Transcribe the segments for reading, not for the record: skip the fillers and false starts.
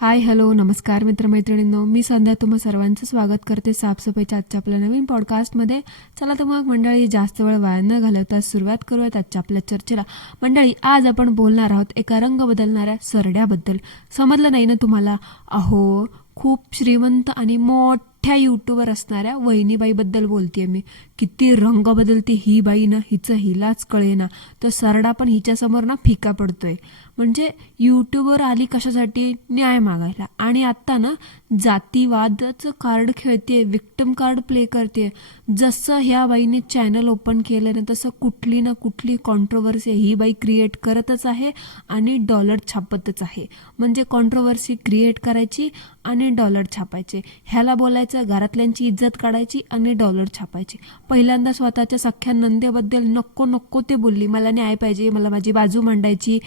Hi hello नमस्कार मित्रमैत्रिणींनो, मी संध्या तुम्हा सर्वांचं स्वागत करते साफसफाईच्या आजच्या आपल्या नवीन पॉडकास्टमध्ये. चला तर मग मंडळी, जास्त वेळ वाया न घालवता सुरुवात करूयात आजच्या आपल्या चर्चेला. मंडळी, आज आपण बोलणार आहोत एका रंग बदलणाऱ्या सरड्याबद्दल. समजलं नाही ना तुम्हाला? अहो, खूप श्रीमंत आणि मोठ्या यूट्यूबर असणाऱ्या वहिनीबाईबद्दल बोलतेय मी. किती रंग बदलते ही बाई ना, हिचं हिलाच कळेना. तर सरडा पण हिच्यासमोर ना फिका पडतोय. म्हणजे यूट्यूबवर आली कशासाठी? न्याय मागायला. आणि आत्ता ना जातीवादाचं कार्ड खेळते, विक्टिम कार्ड प्ले करते. जसं ह्या बाईने चॅनल ओपन केलं ना, तसं कुठली ना कुठली कॉन्ट्रोवर्सी ही बाई क्रिएट करतच आहे आणि डॉलर छापतच आहे. म्हणजे कॉन्ट्रोवर्सी क्रिएट करायची आणि डॉलर छापायचे. ह्याला बोलायचं घरातल्यांची इज्जत काढायची आणि डॉलर छापायची. पहिल्यांदा स्वतःच्या सख्या नंदेबद्दल नको नको ते बोलली. मला न्याय पाहिजे, मला माझी बाजू मांडायची,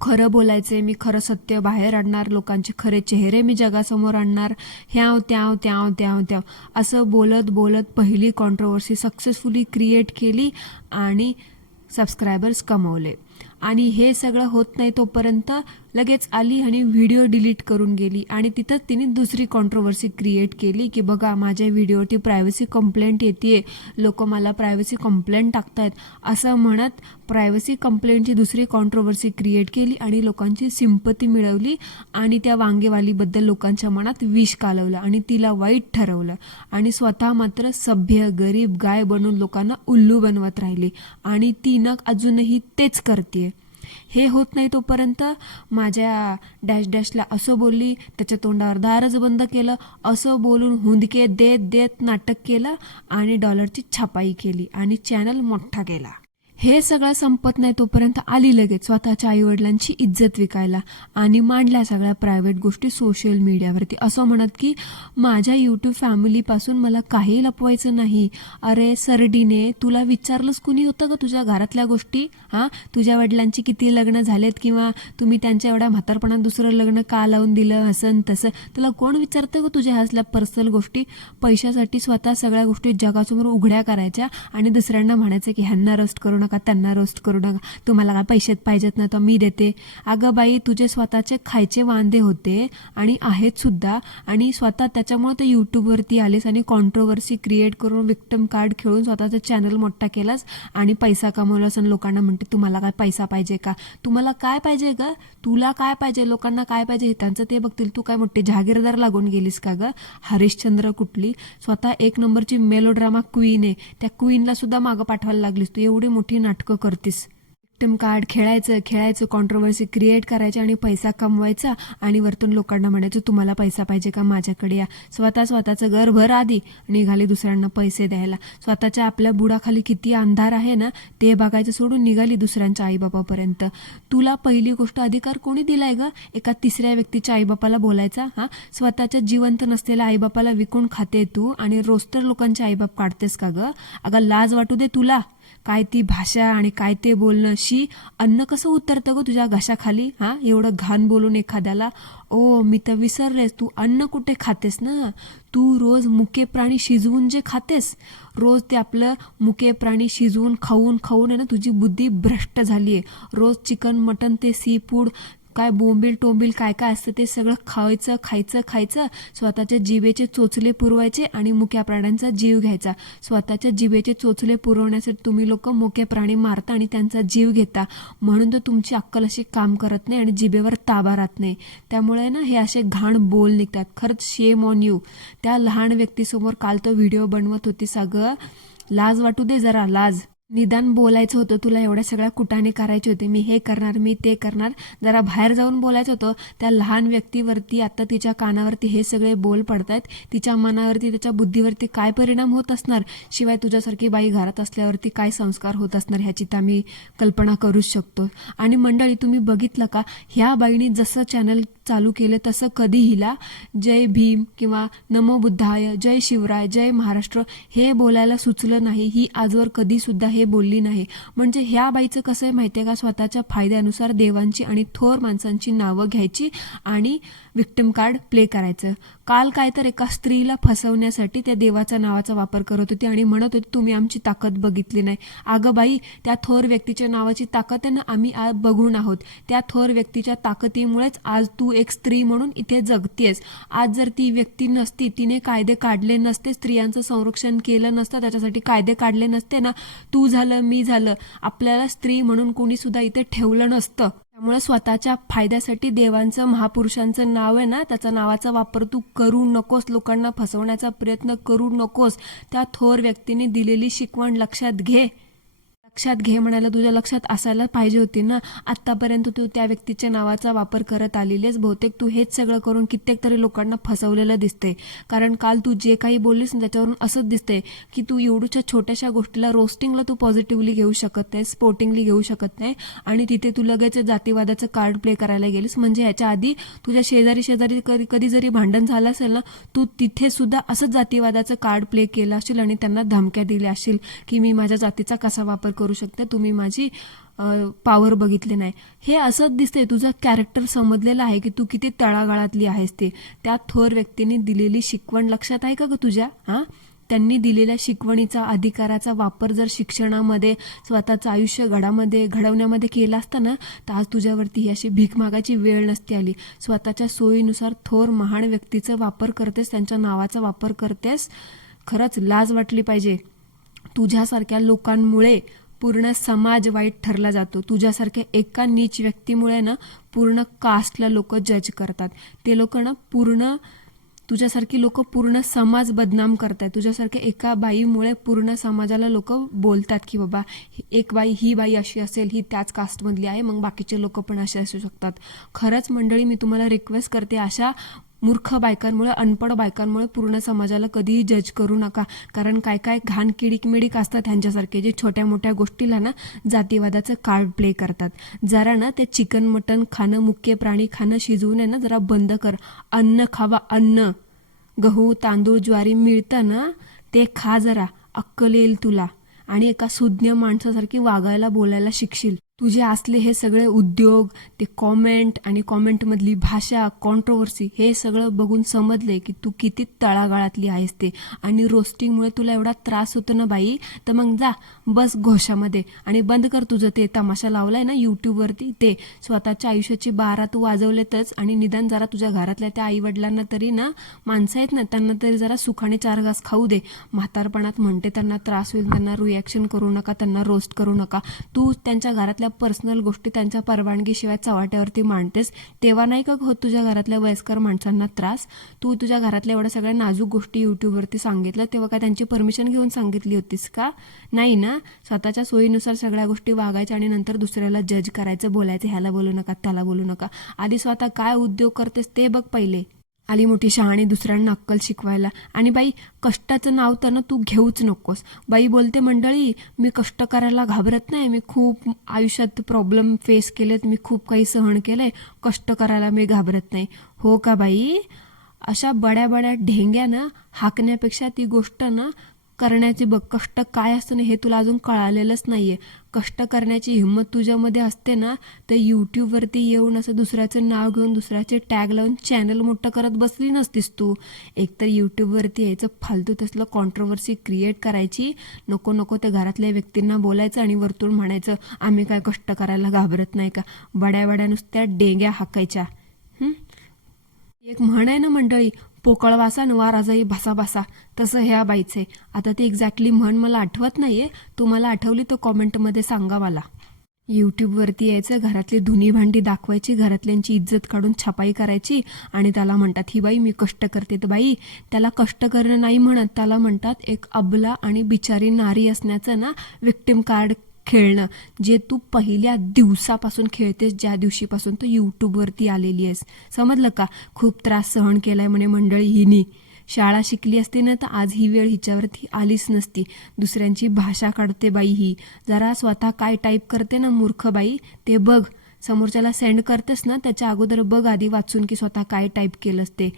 खरं बोलायचे, मी खरं सत्य बाहेर आणणार, लोकांचे खरे चेहरे मी जगासमोर आणणार, ह्याव त्याव त्याव त्याव त्याव असं बोलत बोलत पहिली कॉन्ट्रोवर्सी सक्सेसफुली क्रिएट केली आणि सबस्क्रायबर्स कमवले. आणि हे सगळं होत नाही तोपर्यंत लगेच आली आणि व्हिडिओ डिलीट करून गेली. आणि तिथंच तिने दुसरी कॉन्ट्रोवर्सी क्रिएट केली की बघा, माझ्या व्हिडिओवरती प्रायव्हसी कंप्लेंट येते, लोक मला प्रायव्हसी कंप्लेंट टाकतायत असं म्हणत प्रायव्हसी कंप्लेंटची दुसरी कॉन्ट्रोवर्सी क्रिएट केली आणि लोकांची सिंपती मिळवली. आणि त्या वांगेवालीबद्दल लोकांच्या मनात विष कालवलं आणि तिला वाईट ठरवलं. आणि स्वतः मात्र सभ्य गरीब गाय बनून लोकांना उल्लू बनवत राहिली. आणि ती नग अजूनही तेच करते. हे होत नाही तोपर्यंत माझ्या डॅश डॅशला असं बोलली, त्याच्या तोंडावर दारच बंद केलं, असं बोलून हुंदके देत देत नाटक केलं आणि डॉलरची छपाई केली आणि चॅनल मोठा केला. हे सगळं संपत नाही तोपर्यंत आली लगेच स्वतःच्या आईवडिलांची इज्जत विकायला आणि मांडल्या सगळ्या प्रायव्हेट गोष्टी सोशल मीडियावरती, असं म्हणत की माझ्या यूट्यूब फॅमिलीपासून मला काही लपवायचं नाही. अरे सरडीने, तुला विचारलंच कुणी होतं ग तुझ्या घरातल्या गोष्टी? तुझ्या वडिलांची किती लग्न झालेत किंवा तुम्ही त्यांच्या एवढ्या म्हातारपणात दुसरं लग्न का लावून दिलं, असं तसं तुला कोण विचारतं ग तुझ्या ह्यासल्या पर्सनल गोष्टी? पैशासाठी स्वतः सगळ्या गोष्टी जगासमोर उघड्या करायच्या आणि दुसऱ्यांना म्हणायचं की ह्यांना रोस्ट करू नका, त्यांना रोस्ट करू नका, तुम्हाला काय पैसे पाहिजेत ना तर मी देते. अगं बाई, तुझे स्वतःचे खायचे वांदे होते आणि आहेत सुद्धा, आणि स्वतः त्याच्यामुळे ते यूट्यूबवरती आलेस आणि कॉन्ट्रोवर्सी क्रिएट करून विक्टिम कार्ड खेळून स्वतःचा चॅनल मोठा केलास आणि पैसा कमवलास. आणि लोकांना म्हणते तुम्हाला काय पैसा पाहिजे का? तुम्हाला काय पाहिजे ग? तुला काय पाहिजे? लोकांना काय पाहिजे हे त्यांचं ते बघतील. तू काय मोठी जहागीरदार लागून गेलीस का ग? हरिश्चंद्र कुठली? स्वतः एक नंबरची मेलोड्रामा क्वीन आहे, त्या क्वीनला सुद्धा मागं पाठवायला लागलीस तू. एवढी मोठी नाटकं करतीस. विक्टिम कार्ड खेळायचं, कॉन्ट्रोवर्सी क्रिएट करायची आणि पैसा कमवायचा आणि वरतून लोकांना म्हणायचं तुम्हाला पैसा पाहिजे का, माझ्याकडे या. स्वतःचं घर भर आधी निघाली दुसऱ्यांना पैसे द्यायला. स्वतःच्या आपल्या बुडाखाली किती अंधार आहे ना ते बघायचं सोडून निघाली दुसऱ्यांच्या आईबापापर्यंत. तुला पहिली गोष्ट अधिकार कोणी दिलाय ग एका तिसऱ्या व्यक्तीच्या आईबापाला बोलायचा? स्वतःच्या जिवंत नसलेल्या आईबापाला विकून खाते तू आणि रोज तर लोकांचे आईबाप काढतेस का ग? अगं लाज वाटू दे तुला. काय ती भाषा आणि काय ते बोलणं. शी, अन्न कसं उतरतं ग तुझ्या घशाखाली? एवढं घाण बोलून एखाद्याला. ओ, मी तर विसरलेस, तू अन्न कुठे खातेस ना? तू रोज मुके प्राणी शिजवून जे खातेस, रोज ते आपलं मुके प्राणी शिजवून खाऊन खाऊन आहे ना तुझी बुद्धी भ्रष्ट झाली आहे. रोज चिकन मटन ते सी फूड काय बोंबील टोंबील काय काय असतं ते सगळं खायचं. स्वतःच्या जिभेचे चोचले पुरवायचे आणि मुक्या प्राण्यांचा जीव घ्यायचा. स्वतःच्या जिभेचे चोचले पुरवण्यासाठी तुम्ही लोक मुके प्राणी मारता आणि त्यांचा जीव घेता. म्हणून तर तुमची अक्कल अशी काम करत नाही आणि जिभेवर ताबा राहत नाही. त्यामुळे ना हे असे घाण बोल निघतात. खरंच शेम ऑन यू. त्या लहान व्यक्तीसमोर काल तो व्हिडिओ बनवत होती, सगळं लाज वाटू दे जरा, लाज. निदान बोलायचं होतं तुला, एवढ्या सगळ्या कुटाने करायचे होते, मी हे करणार, मी ते करणार. जरा बाहेर जाऊन बोलायचं होतं. त्या लहान व्यक्तीवरती आता तिच्या कानावरती हे सगळे बोल पडतायत. तिच्या मनावरती, त्याच्या बुद्धीवरती काय परिणाम होत असणार? शिवाय तुझ्यासारखी बाई घरात असल्यावरती काय संस्कार होत असणार ह्याची तर आम्ही कल्पना करूच शकतो. आणि मंडळी, तुम्ही बघितलं का ह्या बाईने जसं चॅनल चालू केलं तसं कधी हिला जय भीम किंवा नमो बुद्धाय, जय शिवराय, जय महाराष्ट्र हे बोलायला सुचलं नाही. ही आजवर कधी सुद्धा हे बोलली नाही. म्हणजे ह्या बाईचं कसं आहे माहितीये का, स्वतःच्या फायद्यानुसार देवांची आणि थोर माणसांची नावं घ्यायची आणि विक्टिम कार्ड प्ले करायचं. काल काय तर एका स्त्रीला फसवण्यासाठी त्या देवाच्या नावाचा वापर करत होती आणि म्हणत होती तुम्ही आमची ताकद बघितली नाही. अगं बाई, त्या थोर व्यक्तीच्या नावाची ताकद आहे ना आम्ही आज बघून आहोत. त्या थोर व्यक्तीच्या ताकदीमुळेच आज तू एक स्त्री म्हणून इथे जगतेस. आज जर ती व्यक्ती नसती, तिने कायदे काढले नसते, स्त्रियांचं संरक्षण केलं नसतं, त्याच्यासाठी कायदे काढले नसते ना, तू झालं मी झालं, आपल्याला स्त्री म्हणून कोणी सुद्धा इथे ठेवलं नसतं. त्यामुळे स्वतःच्या फायद्यासाठी देवांचं महापुरुषांचं नाव आहे ना, त्याच्या नावाचा वापर तू करू नकोस, लोकांना फसवण्याचा प्रयत्न करू नकोस. त्या थोर व्यक्तीने दिलेली शिकवण लक्षात घे. लक्षात घे म्हणायला तुझ्या लक्षात असायला पाहिजे होती ना. आत्तापर्यंत तू त्या व्यक्तीच्या नावाचा वापर करत आलेलीस. बहुतेक तू हेच सगळं करून कित्येक तरी लोकांना फसवलेलं दिसते. कारण काल तू जे काही बोललीस ना त्याच्यावरून असंच दिसतंय की तू एवढ्या छोट्याशा गोष्टीला रोस्टिंगला तू पॉझिटिव्हली घेऊ शकत नाही, स्पोर्टिंगली घेऊ शकत नाही, आणि तिथे तू लगेच जातीवादाचं कार्ड प्ले करायला गेलीस. म्हणजे ह्याच्या आधी तुझ्या शेजारी कधी जरी भांडण झालं असेल ना, तू तिथे सुद्धा असंच जातीवादाचं कार्ड प्ले केलं असेल आणि त्यांना धमक्या दिल्या असतील की मी माझ्या जातीचा कसा वापर करू शकते, तुम्ही माझी पॉवर बघितले नाही. हे असंच दिसतंय. तुझं कॅरेक्टर समजलेलं आहे की तू किती तळागाळातली आहेस ते. त्या थोर व्यक्तीने दिलेली शिकवण लक्षात आहे का ग तुझ्या? त्यांनी दिलेल्या शिकवणीचा, अधिकाराचा वापर जर शिक्षणामध्ये, स्वतःचं आयुष्य घडवण्यामध्ये केला असता ना, तर आज तुझ्यावरती ही अशी भीक मागायची वेळ नसती आली. स्वतःच्या सोयीनुसार थोर महान व्यक्तीचा वापर करतेस, त्यांच्या नावाचा वापर करतेस. खरंच लाज वाटली पाहिजे. तुझ्यासारख्या लोकांमुळे पूर्ण समाज वाईट ठरला जातो. तुझ्यासारख्या एका नीच व्यक्तीमुळे ना पूर्ण कास्टला लोक जज करतात. ते लोक ना तुझ्यासारखी लोक पूर्ण समाज बदनाम करतात. तुझ्यासारख्या एका बाईमुळे पूर्ण समाजाला लोक बोलतात की बाबा ही बाई अशी असेल, ही त्याच कास्टमधली आहे, मग बाकीचे लोक पण असे असू शकतात. खरंच मंडळी, मी तुम्हाला रिक्वेस्ट करते, अशा मूर्ख बायकांमुळे, अनपढ बायकांमुळे पूर्ण समाजाला कधीही जज करू नका. कारण काय घाण किडीक असतात ह्यांच्यासारखे, जे छोट्या मोठ्या गोष्टीला ना जातीवादाचं कार्ड प्ले करतात. जरा ना ते चिकन मटन खाणं, मुख्य प्राणी खाणं शिजवून आहे ना जरा बंद कर. अन्न खावा, अन्न. गहू तांदूळ ज्वारी मिळतं ना, ते खा जरा. अक्कल येईल तुला आणि एका सुज्ञ माणसासारखी वागायला बोलायला शिकशील. तुझे असले हे सगळे उद्योग, ते कॉमेंट आणि कॉमेंटमधली भाषा, कॉन्ट्रोवर्सी, हे सगळं बघून समजले की तू किती तळागाळातली आहेस ते. आणि रोस्टिंगमुळे तुला एवढा त्रास होतो ना बाई, तर मग जा बस घोषामध्ये आणि बंद कर तुझं ते तमाशा लावलाय ना यूट्यूबवरती. ते स्वतःच्या आयुष्याची बारा तू वाजवलेतच, आणि निदान जरा तुझ्या घरातल्या त्या आईवडिलांना तरी ना, माणसं आहेत ना, त्यांना तरी जरा सुखाने 4 घास खाऊ दे. म्हातारपणात म्हणते त्यांना त्रास होईल, त्यांना रिॲक्शन करू नका, त्यांना रोस्ट करू नका. तू त्यांच्या घरातल्या पर्सनल गोष्टी त्यांच्या परवानगीशिवाय चव्हाट्यावरती मांडतेस, तेव्हा नाही का होत तुझ्या घरातल्या वयस्कर माणसांना त्रास? तू तुझ्या घरातल्या एवढ्या सगळ्या नाजूक गोष्टी यूट्यूबवरती सांगितलं, तेव्हा काय त्यांची परमिशन घेऊन सांगितली होतीस का? नाही ना. स्वतःच्या सोयीनुसार सगळ्या गोष्टी वागायच्या आणि नंतर दुसऱ्याला जज करायचं, बोलायचं ह्याला बोलू नका, त्याला बोलू नका. आधी स्वतः काय उद्योग करतेस ते बघ पहिले. आली मोठी शहाणी दुसऱ्यांना अक्कल शिकवायला. आणि बाई, कष्टाचं नाव तर ना तू घेऊच नकोस. बाई बोलते मंडळी, मी कष्ट करायला घाबरत नाही, मी खूप आयुष्यात प्रॉब्लेम फेस केलेत, मी खूप काही सहन केलंय, कष्ट करायला मी घाबरत नाही. हो का बाई? अशा बड्या ढेंग्यानं हाकण्यापेक्षा ती गोष्ट ना करण्याची बघ. कष्ट काय असतं ना हे तुला अजून कळालेलंच नाहीये. कष्ट करण्याची हिंमत तुझ्यामध्ये असते ना, तर यूट्यूबवरती येऊन असं दुसऱ्याचं नाव घेऊन, दुसऱ्याचे टॅग लावून चॅनल मोठं करत बसली नसतीस तू. एकतर यूट्यूबवरती यायचं, फालतू तसलं कॉन्ट्रोवर्सी क्रिएट करायची, नको त्या घरातल्या व्यक्तींना बोलायचं आणि वरतून म्हणायचं आम्ही काय कष्ट करायला घाबरत नाही का. बड्या नुसत्या डेंग्या हाकायच्या. एक म्हण आहे ना मंडळी, पोकळवासा न वाराजाई भासा, तसं ह्या बाईचे. आता ते एक्झॅक्टली म्हण मला आठवत नाहीये, तुम्हाला आठवली तर कॉमेंटमध्ये सांगा मला. यूट्यूबवरती यायचं, घरातली धुनी भांडी दाखवायची, घरातल्यांची इज्जत काढून छपाई करायची, आणि त्याला म्हणतात ही बाई मी कष्ट करते. तर बाई, त्याला कष्ट करणं नाही म्हणत, त्याला म्हणतात एक अबला आणि बिचारी नारी असण्याचं ना विक्टिम कार्ड खेळणं, जे तू पहिल्या दिवसापासून खेळतेस, ज्या दिवशीपासून तू यूट्यूबवरती आलेली आहेस. समजलं का? खूप त्रास सहन केलाय म्हणे मंडळी हिनी. शाळा शिकली असती ना तर आज ही वेळ हिच्यावरती आलीच नसती. दुसऱ्यांची भाषा काढते बाई ही. जरा स्वतः काय टाईप करते ना मूर्ख बाई, ते बघ. समोरच्याला सेंड करतेस ना त्याच्या अगोदर बघ आधी वाचून की स्वतः काय टाईप केलंस ते.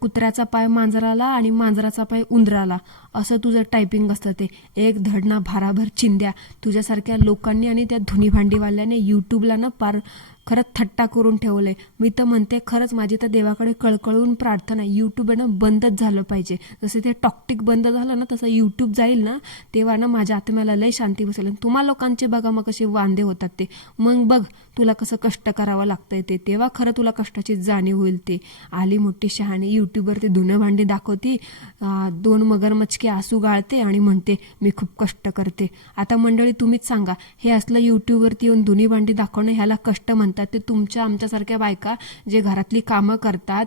कुत्र्याचा पाय मांजराला आणि मांजराचा पाय उंदराला, असं तुझं टायपिंग असतं ते. एक धडना भाराभर चिंध्या. तुझ्यासारख्या लोकांनी आणि त्या धुनी भांडीवाल्याने यूट्यूबला ना पार खरंच थट्टा करून ठेवले. मी तर म्हणते खरंच माझी तर देवाकडे कळकळून प्रार्थना आहे, यूट्यूब आहे ना बंदच झालं पाहिजे. जसं ते टॉक्टिक बंद झालं ना तसं यूट्यूब जाईल ना तेव्हा ना माझ्या आत्म्याला लय शांती बसेल. तुम्हा लोकांचे बघा मग कसे वांदे होतात ते, मग बघ तुला कसं कष्ट करावं लागतंय ते, तेव्हा खरं तुला कष्टाची जाणीव होईल. ते आली मोठी शहाणी यूट्यूबवर ते धुणं भांडी दाखवती, 2 मगरमच्छ आसू गाळते आणि म्हणते मी खूप कष्ट करते. आता मंडळी तुम्हीच सांगा, हे असलं यूट्यूबवरती येऊन धुणी भांडी दाखवणं ह्याला कष्ट म्हणतात ते तुमच्या आमच्यासारख्या बायका जे घरातली कामं करतात,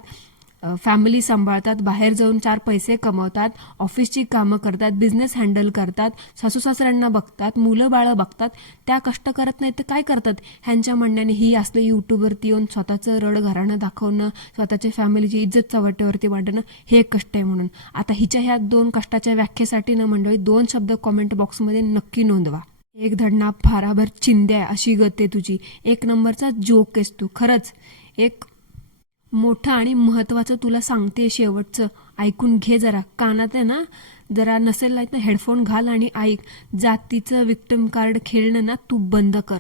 फॅमिली सांभाळतात, बाहेर जाऊन 4 पैसे कमवतात, ऑफिसची कामं करतात, बिझनेस हँडल करतात, सासू सासऱ्यांना बघतात, मुलं बाळं बघतात, त्या कष्ट करत नाहीत तर काय करतात? ह्यांच्या म्हणण्याने ही असले यूट्यूबवरती येऊन स्वतःचं रड घराणं दाखवणं, स्वतःच्या फॅमिलीची इज्जत चव्हाट्यावरती मांडणं हे कष्ट आहे म्हणून. आता हिच्या ह्या 2 कष्टाच्या व्याख्येसाठी ना मंडळी 2 शब्द कॉमेंट बॉक्समध्ये नक्की नोंदवा. एक धडना फाराभर चिंध्या अशी गते तुझी, 1 नंबरचा जोक आहेस तू. खरंच एक मोठं आणि महत्त्वाचं तुला सांगते, शेवटचं ऐकून घे जरा. कानात आहे ना जरा नसेल ना हेडफोन घाल आणि ऐक. जातीचं विक्टिम कार्ड खेळणं ना तू बंद कर.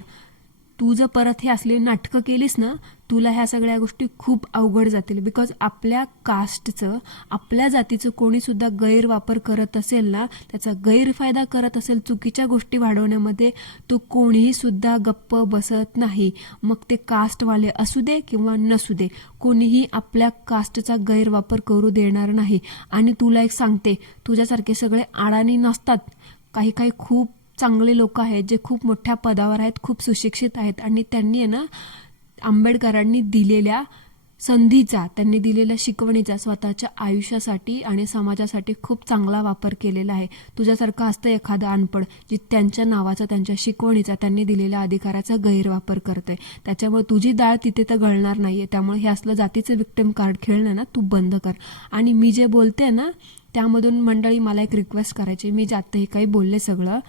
तू जर परत हे असले नाटकं केलीस ना तुला ह्या सगळ्या गोष्टी खूप अवघड जातील. बिकॉज आपल्या कास्टचं, आपल्या जातीचं कोणी सुद्धा गैरवापर करत असेल ना, त्याचा गैरफायदा करत असेल चुकीच्या गोष्टी वाढवण्यामध्ये, तो कोणीही सुद्धा गप्प बसत नाही. मग ते कास्टवाले असू दे किंवा नसू दे, कोणीही आपल्या कास्टचा गैरवापर करू देणार नाही. आणि तुला एक सांगते, तुझ्यासारखे सगळे अडाणी नसतात. काही काही खूप चांगले लोक आहेत जे खूप मोठ्या पदावर आहेत, खूप सुशिक्षित आहेत आणि त्यांनी आहे ना आंबेडकरांनी दिलेल्या संधीचा, त्यांनी दिलेल्या शिकवणीचा स्वतःच्या आयुष्यासाठी आणि समाजासाठी खूप चांगला वापर केलेला आहे. तुझ्यासारखं असतं एखादं अनपढ जे त्यांच्या नावाचा, त्यांच्या शिकवणीचा, त्यांनी दिलेल्या अधिकाराचा गैरवापर करतोय. त्याच्यामुळे तुझी डाळ तिथे तर गळणार नाहीये. त्यामुळे हे असलं जातीचं विक्टिम कार्ड खेळणं ना तू बंद कर. आणि मी जे बोलते ना त्यामधून मंडळी मला एक रिक्वेस्ट करायची. मी जात हे काही बोलले सगळं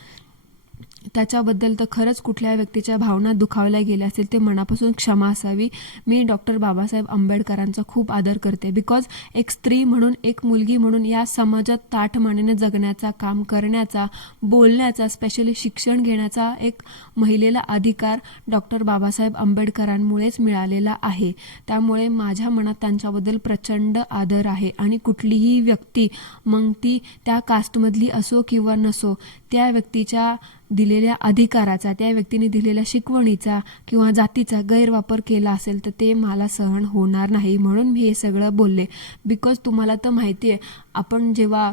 त्याच्याबद्दल तर खरंच कुठल्या व्यक्तीच्या भावना दुखावल्या गेल्या असतील ते मनापासून क्षमा असावी. मी डॉक्टर बाबासाहेब आंबेडकरांचा खूप आदर करते. बिकॉज एक स्त्री म्हणून, एक मुलगी म्हणून या समाजात ताठमानेने जगण्याचा, काम करण्याचा, बोलण्याचा, स्पेशली शिक्षण घेण्याचा एक महिलेला अधिकार डॉक्टर बाबासाहेब आंबेडकरांमुळेच मिळालेला आहे. त्यामुळे माझ्या मनात त्यांच्याबद्दल प्रचंड आदर आहे. आणि कुठलीही व्यक्ती, मग ती त्या कास्टमधली असो किंवा नसो, त्या व्यक्तीच्या दिलेल्या अधिकाराचा, त्या व्यक्तीने दिलेल्या शिकवणीचा किंवा जातीचा गैरवापर केला असेल तर ते मला सहन होणार नाही. म्हणून मी हे सगळं बोलले. बिकॉज तुम्हाला तर माहिती आहे, आपण जेव्हा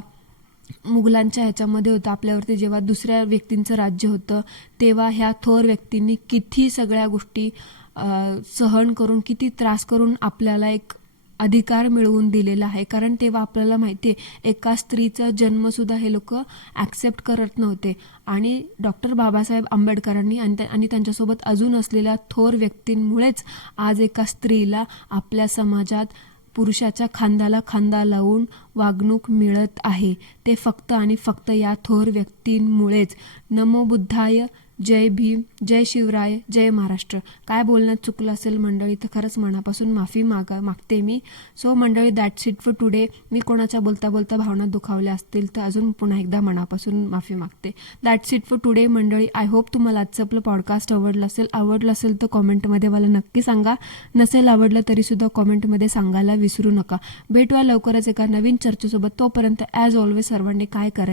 मुघलांच्या ह्याच्यामध्ये होतं, आपल्यावरती जेव्हा दुसऱ्या व्यक्तींचं राज्य होतं, तेव्हा ह्या थोर व्यक्तींनी किती सगळ्या गोष्टी सहन करून, किती त्रास करून आपल्याला एक अधिकार मिळवून दिलेला आहे. कारण तेव्हा आपल्याला माहिती आहे एका स्त्रीचा जन्मसुद्धा हे लोक ॲक्सेप्ट करत नव्हते. आणि डॉक्टर बाबासाहेब आंबेडकरांनी आणि त्यांच्यासोबत अजून असलेल्या थोर व्यक्तींमुळेच आज एका स्त्रीला आपल्या समाजात पुरुषाच्या खांद्याला खांदा लावून वागणूक मिळत आहे. ते फक्त आणि फक्त या थोर व्यक्तींमुळेच. नमो बुद्धाय, जय भीम, जय शिवराय, जय महाराष्ट्र. काय बोलण्यात चुकलं असेल मंडळी तर खरंच मनापासून माफी मागते मी. सो मंडळी, दॅट्स इट फॉर टुडे. मी कोणाच्या बोलता बोलता भावना दुखावल्या असतील तर अजून पुन्हा एकदा मनापासून माफी मागते. दॅट्स इट फॉर टुडे मंडळी. आय होप तुम्हाला आजचं आपलं पॉडकास्ट आवडलं असेल तर कॉमेंटमध्ये मला नक्की सांगा. नसेल आवडलं तरीसुद्धा कॉमेंटमध्ये सांगायला विसरू नका. भेटूया लवकरच एका नवीन चर्चेसोबत. तोपर्यंत ॲज ऑलवेज सर्वांनी काय करायचं